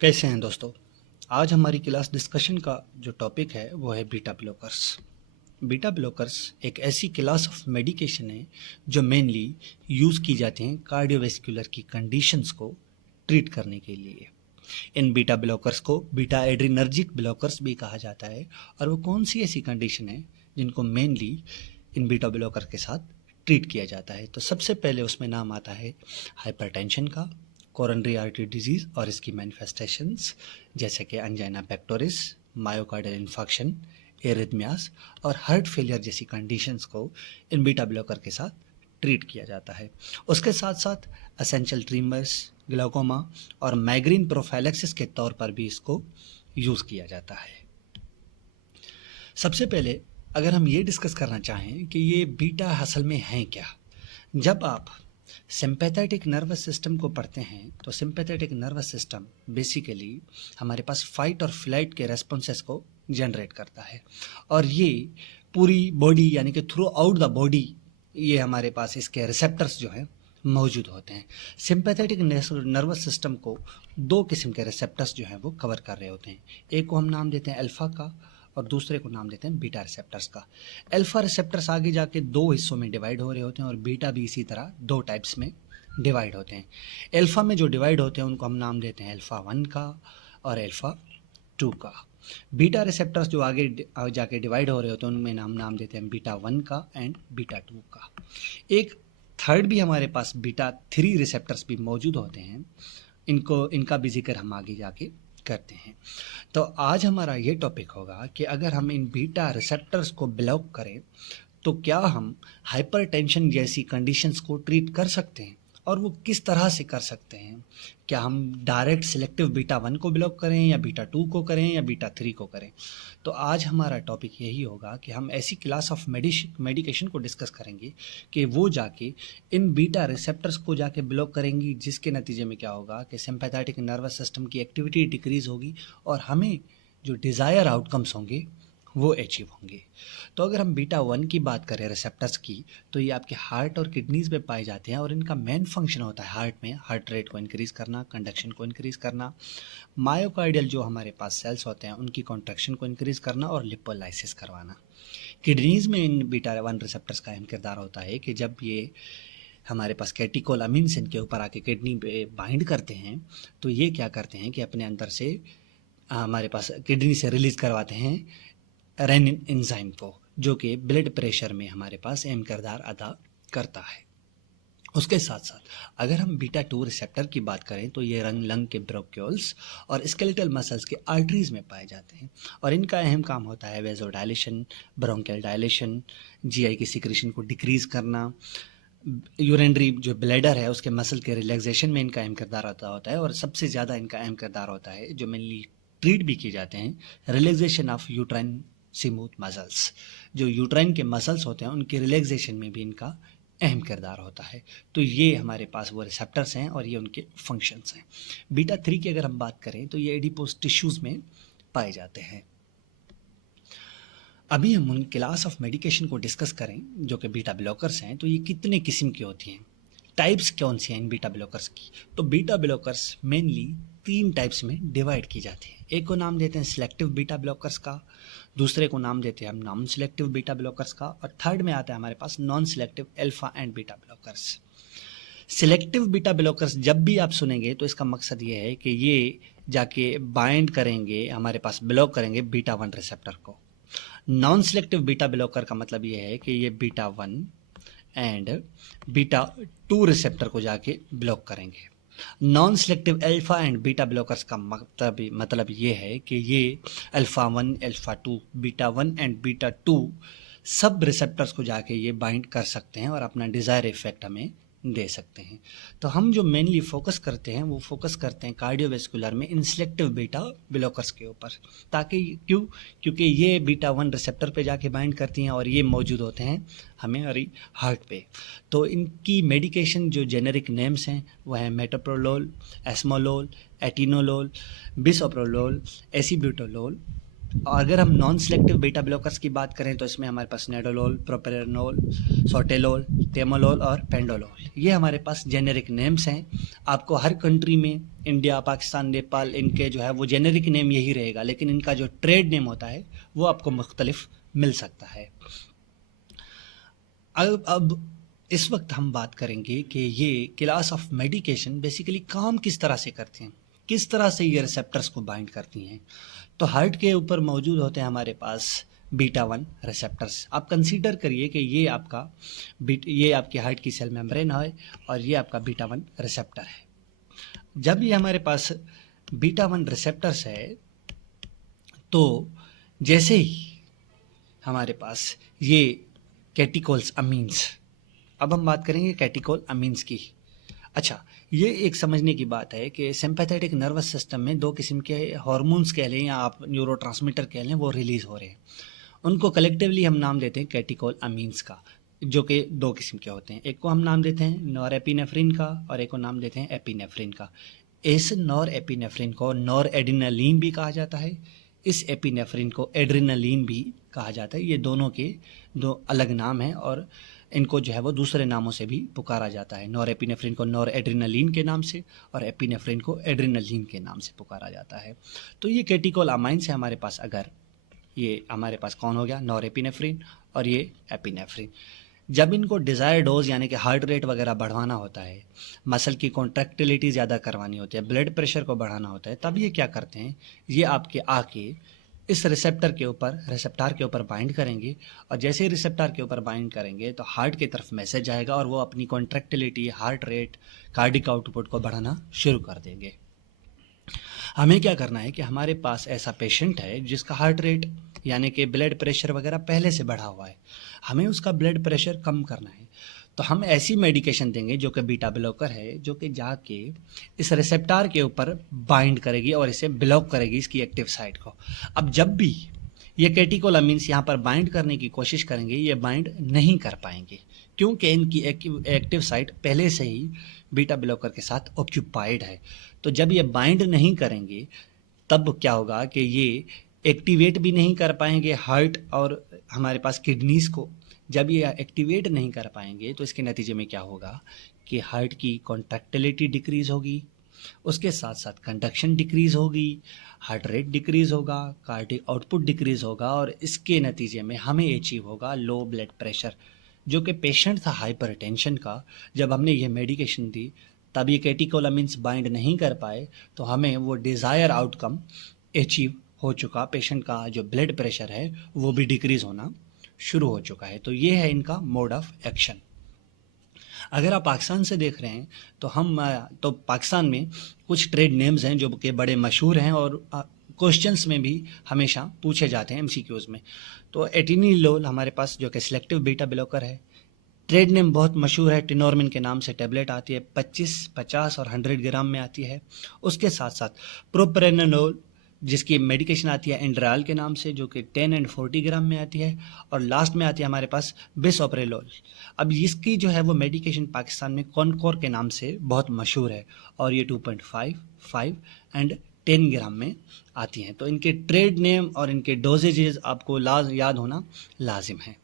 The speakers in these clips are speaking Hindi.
कैसे हैं दोस्तों। आज हमारी क्लास डिस्कशन का जो टॉपिक है वो है बीटा ब्लॉकर्स। बीटा ब्लॉकर्स एक ऐसी क्लास ऑफ मेडिकेशन है जो मेनली यूज़ की जाती हैं कार्डियोवैस्कुलर की कंडीशंस को ट्रीट करने के लिए। इन बीटा ब्लॉकर्स को बीटा एड्रीनर्जिक ब्लॉकर्स भी कहा जाता है। और वो कौन सी ऐसी कंडीशन है जिनको मेनली इन बीटा ब्लॉकर के साथ ट्रीट किया जाता है। तो सबसे पहले उसमें नाम आता है हाइपरटेंशन का, कोरोनरी आर्टरी डिजीज़ और इसकी मैनिफेस्टेशंस जैसे कि angina pectoris, myocardial infarction, arrhythmias और हार्ट फेलियर जैसी कंडीशंस को इन बीटा ब्लॉकर के साथ ट्रीट किया जाता है। उसके साथ साथ एसेंशियल ट्रीमर्स, ग्लाइकोमा और माइग्रेन प्रोफाइलैक्सिस के तौर पर भी इसको यूज़ किया जाता है। सबसे पहले अगर हम ये डिस्कस करना चाहें कि ये बीटा असल में हैं क्या। जब आप सिंपैथेटिक नर्वस सिस्टम को पढ़ते हैं तो सिंपैथेटिक नर्वस सिस्टम बेसिकली हमारे पास फाइट और फ्लाइट के रेस्पॉन्सेस को जनरेट करता है और ये पूरी बॉडी यानी कि थ्रू आउट द बॉडी ये हमारे पास इसके रिसेप्टर्स जो हैं मौजूद होते हैं। सिंपैथेटिक नर्वस सिस्टम को दो किस्म के रिसेप्टर्स जो हैं वो कवर कर रहे होते हैं। एक को हम नाम देते हैं अल्फ़ा का और दूसरे को नाम देते हैं बीटा रिसेप्टर्स का। अल्फा रिसेप्टर्स आगे जाके दो हिस्सों में डिवाइड हो रहे होते हैं और बीटा भी इसी तरह दो टाइप्स में डिवाइड होते हैं। अल्फा में जो डिवाइड होते हैं उनको हम नाम देते हैं अल्फा 1 का और अल्फा 2 का। बीटा रिसेप्टर्स जो आगे जाके डिवाइड हो रहे होते हैं उनमें नाम देते हैं बीटा 1 का एंड बीटा 2 का। एक थर्ड भी हमारे पास बीटा 3 रिसेप्टर्स भी मौजूद होते हैं। इनका भी जिक्र हम आगे जाके करते हैं। तो आज हमारा ये टॉपिक होगा कि अगर हम इन बीटा रिसेप्टर्स को ब्लॉक करें तो क्या हम हाइपरटेंशन जैसी कंडीशंस को ट्रीट कर सकते हैं और वो किस तरह से कर सकते हैं। क्या हम डायरेक्ट सिलेक्टिव बीटा 1 को ब्लॉक करें या बीटा 2 को करें या बीटा 3 को करें। तो आज हमारा टॉपिक यही होगा कि हम ऐसी क्लास ऑफ मेडिकेशन को डिस्कस करेंगे कि वो जाके इन बीटा रिसेप्टर्स को जाके ब्लॉक करेंगी, जिसके नतीजे में क्या होगा कि सिंपैथेटिक नर्वस सिस्टम की एक्टिविटी डिक्रीज़ होगी और हमें जो डिज़ायर आउटकम्स होंगे वो अचीव होंगे। तो अगर हम बीटा 1 की बात करें रिसेप्टर्स की तो ये आपके हार्ट और किडनीज़ में पाए जाते हैं और इनका मेन फंक्शन होता है हार्ट में हार्ट रेट को इंक्रीज़ करना, कंडक्शन को इंक्रीज़ करना, मायोकार्डियल जो हमारे पास सेल्स होते हैं उनकी कॉन्ट्रैक्शन को इंक्रीज़ करना और लिपोलाइसिस करवाना। किडनीज़ में इन बीटा 1 रिसेप्टर्स का अहम किरदार होता है कि जब ये हमारे पास कैटिकोलामिन्स इनके ऊपर आके किडनी पे बाइंड करते हैं तो ये क्या करते हैं कि अपने अंदर से हमारे पास किडनी से रिलीज़ करवाते हैं रेनिन एंजाइम को, जो कि ब्लड प्रेशर में हमारे पास अहम किरदार अदा करता है। उसके साथ साथ अगर हम बीटा 2 रिसेप्टर की बात करें तो ये लंग के ब्रोंक्यूल्स और स्केलेटल मसल्स के आर्टरीज में पाए जाते हैं और इनका अहम काम होता है वेजोडाइलेशन, ब्रोंकियल डायलेशन, जीआई की सिक्रीशन को डिक्रीज करना, यूरिनरी जो ब्लैडर है उसके मसल के रिलैक्सेशन में इनका अहम किरदार अदा होता है और सबसे ज़्यादा इनका अहम किरदार होता है जो मेनली ट्रीट भी किए जाते हैं relaxation of uterine smooth muscles. जो यूट्राइन के मसल्स होते हैं उनके रिलैक्सेशन में भी इनका अहम किरदार होता है। तो ये हमारे पास वो रिसेप्टर्स हैं और ये उनके फंक्शंस हैं। बीटा 3 की अगर हम बात करें तो ये एडिपोज टिश्यूज़ में पाए जाते हैं। अभी हम उन क्लास ऑफ मेडिकेशन को डिस्कस करें जो कि बीटा ब्लॉकर्स हैं। तो ये कितने किस्म की होती हैं, टाइप्स कौन सी हैं इन बीटा ब्लॉकर्स की। तो बीटा ब्लॉकर्स मेनली 3 टाइप्स में डिवाइड की जाती हैं। एक को नाम देते हैं सिलेक्टिव बीटा ब्लॉकर्स का, दूसरे को नाम देते हैं हम नॉन सिलेक्टिव बीटा ब्लॉकर्स का और थर्ड में आता है हमारे पास non selective alpha and beta blockers. Selective beta blockers जब भी आप सुनेंगे तो इसका मकसद ये है कि ये जाके बाइंड करेंगे, हमारे पास ब्लॉक करेंगे बीटा 1 रिसेप्टर को। नॉन सिलेक्टिव बीटा ब्लॉकर का मतलब ये है कि ये बीटा 1 एंड बीटा 2 रिसेप्टर को जाके ब्लॉक करेंगे। Non selective alpha and beta blockers का मतलब ये है कि ये alpha 1, alpha 2, beta 1 and beta 2 सब रिसेप्टर्स को जाके ये बाइंड कर सकते हैं और अपना डिज़ायर इफेक्ट हमें दे सकते हैं। तो हम जो मेनली फोकस करते हैं वो फोकस करते हैं कार्डियोवैस्कुलर में इन सिलेक्टिव बीटा ब्लॉकर्स के ऊपर, ताकि क्योंकि ये बीटा 1 रिसेप्टर पे जाके बाइंड करती हैं और ये मौजूद होते हैं हमारी हार्ट पे। तो इनकी मेडिकेशन जो जेनेरिक नेम्स हैं वो है मेटोप्रोलोल, एस्मोलोल, एटिनोलोल, बिसोप्रोलोल, एसीब्यूटोलोल अगर हम नॉन सिलेक्टिव बीटा ब्लॉकर्स की बात करें तो इसमें हमारे पास नेडोलोल, प्रोप्रेनोल, सोटेलोल, टेमोलोल और पेंडोलोल, ये हमारे पास जेनेरिक नेम्स हैं। आपको हर कंट्री में, इंडिया, पाकिस्तान, नेपाल, इनके जो है वो जेनेरिक नेम यही रहेगा, लेकिन इनका जो ट्रेड नेम होता है वो आपको मुख्तलिफ मिल सकता है। अब इस वक्त हम बात करेंगे कि ये क्लास ऑफ मेडिकेशन बेसिकली काम किस तरह से करते हैं, किस तरह से ये रिसेप्टर्स को बाइंड करती हैं। तो हार्ट के ऊपर मौजूद होते हैं हमारे पास बीटा 1 रिसेप्टर्स। आप कंसीडर करिए कि ये आपकी हार्ट की सेल मेम्ब्रेन है और ये आपका बीटा 1 रिसेप्टर है। जब ये हमारे पास बीटा 1 रिसेप्टर्स है तो जैसे ही हमारे पास ये कैटिकोल्स अमीन्स, अब हम बात करेंगे कैटिकोल अमीन्स की। अच्छा, ये एक समझने की बात है कि सिंपैथेटिक नर्वस सिस्टम में दो किस्म के हार्मोन्स कह लें या आप न्यूरोट्रांसमीटर कह लें, वो रिलीज हो रहे हैं। उनको कलेक्टिवली हम नाम देते हैं कैटिकोल अमीन्स का, जो कि दो किस्म के होते हैं। एक को हम नाम देते हैं नॉरएपिनेफ्रिन का और एक को नाम देते हैं एपिनेफ्रिन का। इस नॉरएपिनेफ्रिन को नॉरएड्रेनालिन भी कहा जाता है, इस एपिनेफ्रिन को एड्रेनालिन भी कहा जाता है। ये दोनों के दो अलग नाम हैं और इनको जो है वो दूसरे नामों से भी पुकारा जाता है। नॉरएपिनेफ्रिन को नॉरएड्रेनालिन के नाम से और एपिनेफ्रिन को एड्रेनालिन के नाम से पुकारा जाता है। तो ये कैटिकोल अमाइंस है हमारे पास। अगर ये हमारे पास कौन हो गया, नॉरएपिनेफ्रिन और ये एपिनेफ्रिन। जब इनको डिज़ायर डोज यानी कि हार्ट रेट वगैरह बढ़वाना होता है, मसल की कॉन्ट्रैक्टिलिटी ज़्यादा करवानी होती है, ब्लड प्रेशर को बढ़ाना होता है, तब ये क्या करते हैं, ये आपके आके इस रिसेप्टर के ऊपर बाइंड करेंगे और जैसे ही रिसेप्टर के ऊपर बाइंड करेंगे तो हार्ट की तरफ मैसेज आएगा और वो अपनी contractility, heart rate, cardiac output को बढ़ाना शुरू कर देंगे। हमें क्या करना है कि हमारे पास ऐसा पेशेंट है जिसका हार्ट रेट यानी कि ब्लड प्रेशर वगैरह पहले से बढ़ा हुआ है, हमें उसका ब्लड प्रेशर कम करना है। तो हम ऐसी मेडिकेशन देंगे जो कि बीटा ब्लॉकर है, जो कि जाके इस रिसेप्टर के ऊपर बाइंड करेगी और इसे ब्लॉक करेगी, इसकी एक्टिव साइट को। अब जब भी ये कैटिकोलामिन्स यहाँ पर बाइंड करने की कोशिश करेंगे, ये बाइंड नहीं कर पाएंगे क्योंकि इनकी एक्टिव साइट पहले से ही बीटा ब्लॉकर के साथ ऑक्यूपाइड है। तो जब ये बाइंड नहीं करेंगे तब क्या होगा कि ये एक्टिवेट भी नहीं कर पाएंगे हार्ट और हमारे पास किडनीज़ को। जब ये एक्टिवेट नहीं कर पाएंगे तो इसके नतीजे में क्या होगा कि हार्ट की कॉन्ट्रैक्टिलिटी डिक्रीज़ होगी, उसके साथ साथ कंडक्शन डिक्रीज़ होगी, हार्ट रेट डिक्रीज़ होगा, कार्डिक आउटपुट डिक्रीज़ होगा और इसके नतीजे में हमें अचीव होगा लो ब्लड प्रेशर। जो कि पेशेंट था हाइपरटेंशन का, जब हमने ये मेडिकेशन दी तब ये कैटिकोलामिन्स बाइंड नहीं कर पाए तो हमें वो डिज़ायर आउटकम अचीव हो चुका, पेशेंट का जो ब्लड प्रेशर है वो भी डिक्रीज़ होना शुरू हो चुका है। तो ये है इनका मोड ऑफ एक्शन। अगर आप पाकिस्तान से देख रहे हैं तो पाकिस्तान में कुछ ट्रेड नेम्स हैं जो कि बड़े मशहूर हैं और क्वेश्चंस में भी हमेशा पूछे जाते हैं एमसीक्यूज में। तो एटिनिलोल हमारे पास जो कि सिलेक्टिव बीटा ब्लॉकर है, ट्रेड नेम बहुत मशहूर है, टिनोरमिन के नाम से टेबलेट आती है, 25, 50 और 100 ग्राम में आती है। उसके साथ साथ प्रोप्रेनोल जिसकी मेडिकेशन आती है एंड्राल के नाम से, जो कि 10 और 40 ग्राम में आती है, और लास्ट में आती है हमारे पास बिसोप्रेलोल। अब इसकी जो है वो मेडिकेशन पाकिस्तान में कॉनकोर के नाम से बहुत मशहूर है और ये 2.5, 5 एंड 10 ग्राम में आती हैं। तो इनके ट्रेड नेम और इनके डोजेजेस आपको याद होना लाजिम है।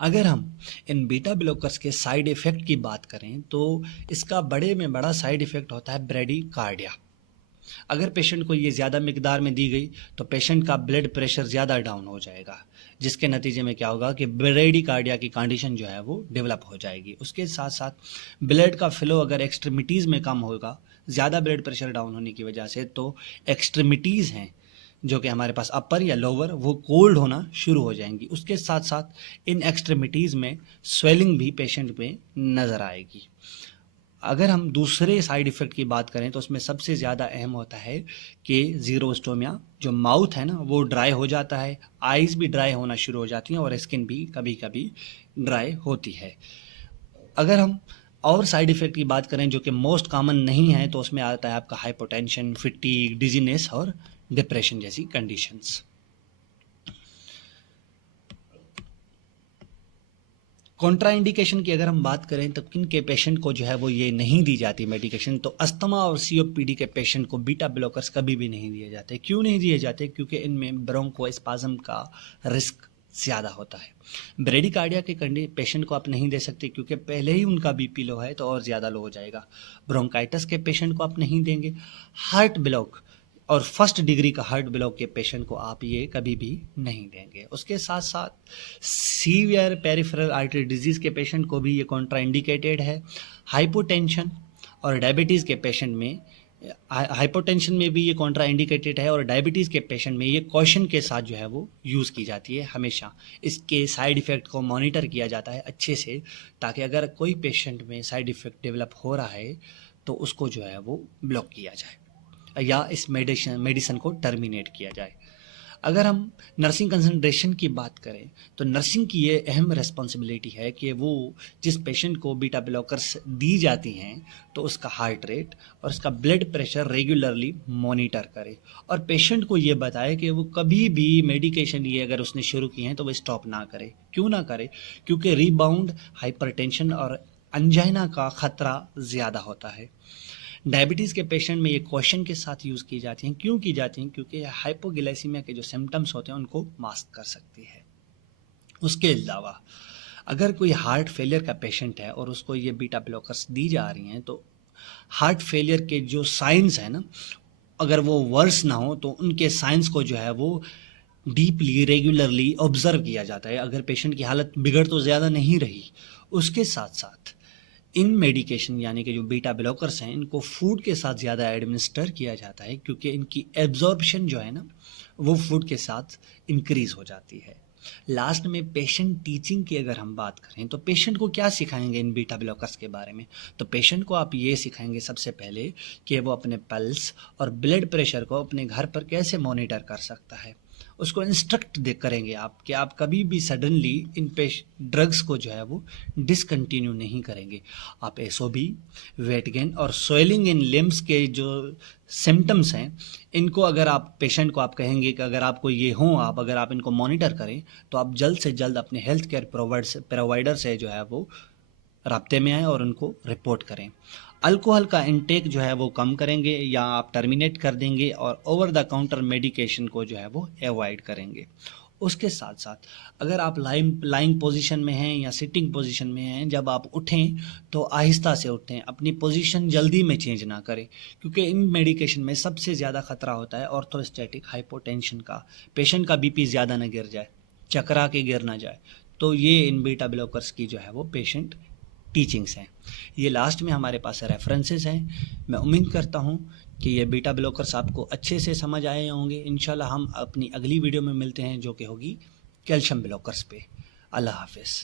अगर हम इन बीटा ब्लॉकर्स के साइड इफ़ेक्ट की बात करें तो इसका बड़े में बड़ा साइड इफ़ेक्ट होता है ब्रेडिकार्डिया। अगर पेशेंट को ये ज़्यादा मिकदार में दी गई तो पेशेंट का ब्लड प्रेशर ज़्यादा डाउन हो जाएगा, जिसके नतीजे में क्या होगा कि ब्रेडिकार्डिया की कंडीशन जो है वो डेवलप हो जाएगी। उसके साथ साथ ब्लड का फ्लो अगर एक्सट्रीमिटीज़ में कम होगा, ज़्यादा ब्लड प्रेशर डाउन होने की वजह से, तो एक्सट्रीमिटीज़ हैं जो कि हमारे पास अपर या लोअर, वो कोल्ड होना शुरू हो जाएंगी। उसके साथ साथ इन एक्सट्रीमिटीज़ में स्वेलिंग भी पेशेंट में नज़र आएगी। अगर हम दूसरे साइड इफ़ेक्ट की बात करें तो उसमें सबसे ज़्यादा अहम होता है कि ज़ीरोस्टोमिया, जो माउथ है ना वो ड्राई हो जाता है, आइज़ भी ड्राई होना शुरू हो जाती हैं और स्किन भी कभी कभी ड्राई होती है। अगर हम और साइड इफ़ेक्ट की बात करें जो कि मोस्ट कॉमन नहीं है तो उसमें आता है आपका हाइपोटेंशन, फिटीग, डिजीनेस और डिप्रेशन जैसी कंडीशंस। कॉन्ट्राइंडिकेशन की अगर हम बात करें तो किन के पेशेंट को जो है वो ये नहीं दी जाती मेडिकेशन, तो अस्थमा और सीओपीडी के पेशेंट को बीटा ब्लॉकर्स कभी भी नहीं दिए जाते। क्यों नहीं दिए जाते? क्योंकि इनमें ब्रोंकोस्पाज्म का रिस्क ज़्यादा होता है। ब्रेडिकार्डिया के पेशेंट को आप नहीं दे सकते क्योंकि पहले ही उनका बीपी लो है तो और ज़्यादा लो हो जाएगा। ब्रोंकाइटिस के पेशेंट को आप नहीं देंगे। हार्ट ब्लॉक और फर्स्ट डिग्री का हार्ट ब्लॉक के पेशेंट को आप ये कभी भी नहीं देंगे। उसके साथ साथ सीवियर पेरिफेरल आर्टरी डिजीज़ के पेशेंट को भी ये कॉन्ट्राइंडिकेटेड है। हाइपोटेंशन और डायबिटीज़ के पेशेंट में, हाइपोटेंशन में भी ये कॉन्ट्राइंडिकेटेड है और डायबिटीज़ के पेशेंट में ये कॉशन के साथ जो है वो यूज़ की जाती है हमेशा। इसके साइड इफ़ेक्ट को मॉनिटर किया जाता है अच्छे से, ताकि अगर कोई पेशेंट में साइड इफ़ेक्ट डेवलप हो रहा है तो उसको जो है वो ब्लॉक किया जाए या इस मेडिसिन को टर्मिनेट किया जाए। अगर हम नर्सिंग कंसंट्रेशन की बात करें तो नर्सिंग की ये अहम रिस्पॉन्सिबिलिटी है कि वो जिस पेशेंट को बीटा ब्लॉकर्स दी जाती हैं तो उसका हार्ट रेट और उसका ब्लड प्रेशर रेगुलरली मॉनिटर करे और पेशेंट को ये बताए कि वो कभी भी मेडिकेशन ये अगर उसने शुरू की हैं तो वो स्टॉप ना करे। क्यों ना करे? क्योंकि रीबाउंड, हाइपरटेंशन और अंजाइना का खतरा ज़्यादा होता है। डायबिटीज़ के पेशेंट में ये क्वेश्चन के साथ यूज़ की जाती हैं। क्यों की जाती हैं? क्योंकि हाइपोग्लाइसीमिया के जो सिम्टम्स होते हैं उनको मास्क कर सकती है। उसके अलावा अगर कोई हार्ट फेलियर का पेशेंट है और उसको ये बीटा ब्लॉकर्स दी जा रही हैं तो हार्ट फेलियर के जो साइंस हैं ना, अगर वो वर्स ना हो तो उनके साइंस को जो है वो डीपली रेगुलरली ऑब्जर्व किया जाता है। अगर पेशेंट की हालत बिगड़ तो ज़्यादा नहीं रही, उसके साथ साथ इन मेडिकेशन यानी कि जो बीटा ब्लॉकर्स हैं इनको फूड के साथ ज़्यादा एडमिनिस्टर किया जाता है क्योंकि इनकी एब्जॉर्प्शन जो है ना वो फूड के साथ इंक्रीज़ हो जाती है। लास्ट में पेशेंट टीचिंग की अगर हम बात करें तो पेशेंट को क्या सिखाएंगे इन बीटा ब्लॉकर्स के बारे में? तो पेशेंट को आप ये सिखाएंगे सबसे पहले कि वो अपने पल्स और ब्लड प्रेशर को अपने घर पर कैसे मॉनिटर कर सकता है। उसको इंस्ट्रक्ट करेंगे आप कि आप कभी भी सडनली इन ड्रग्स को जो है वो डिसकंटिन्यू नहीं करेंगे। आप एसओबी, वेट गेन और सोइलिंग इन लिम्स के जो सिम्टम्स हैं इनको अगर आप पेशेंट को आप कहेंगे कि अगर आपको ये हो, आप अगर आप इनको मॉनिटर करें तो आप जल्द से जल्द अपने हेल्थ केयर प्रोवाइडर से जो है वो राब्ते में आएँ और उनको रिपोर्ट करें। अल्कोहल का इंटेक जो है वो कम करेंगे या आप टर्मिनेट कर देंगे और ओवर द काउंटर मेडिकेशन को जो है वो अवॉइड करेंगे। उसके साथ साथ अगर आप लाइंग पोजीशन में हैं या सिटिंग पोजीशन में हैं, जब आप उठें तो आहिस्ता से उठें, अपनी पोजीशन जल्दी में चेंज ना करें क्योंकि इन मेडिकेशन में सबसे ज़्यादा खतरा होता है ऑर्थोस्टैटिक हाइपोटेंशन का। पेशेंट का बीपी ज़्यादा ना गिर जाए, चकरा के गिर ना जाए, तो ये इन बीटा ब्लॉकर्स की जो है वो पेशेंट टीचिंग्स हैं। ये लास्ट में हमारे पास रेफरेंसेस हैं। मैं उम्मीद करता हूँ कि ये बीटा ब्लॉकर्स आपको अच्छे से समझ आए होंगे। इंशाल्लाह हम अपनी अगली वीडियो में मिलते हैं जो कि होगी कैल्शियम ब्लॉकर्स पे। अल्लाह हाफिज़।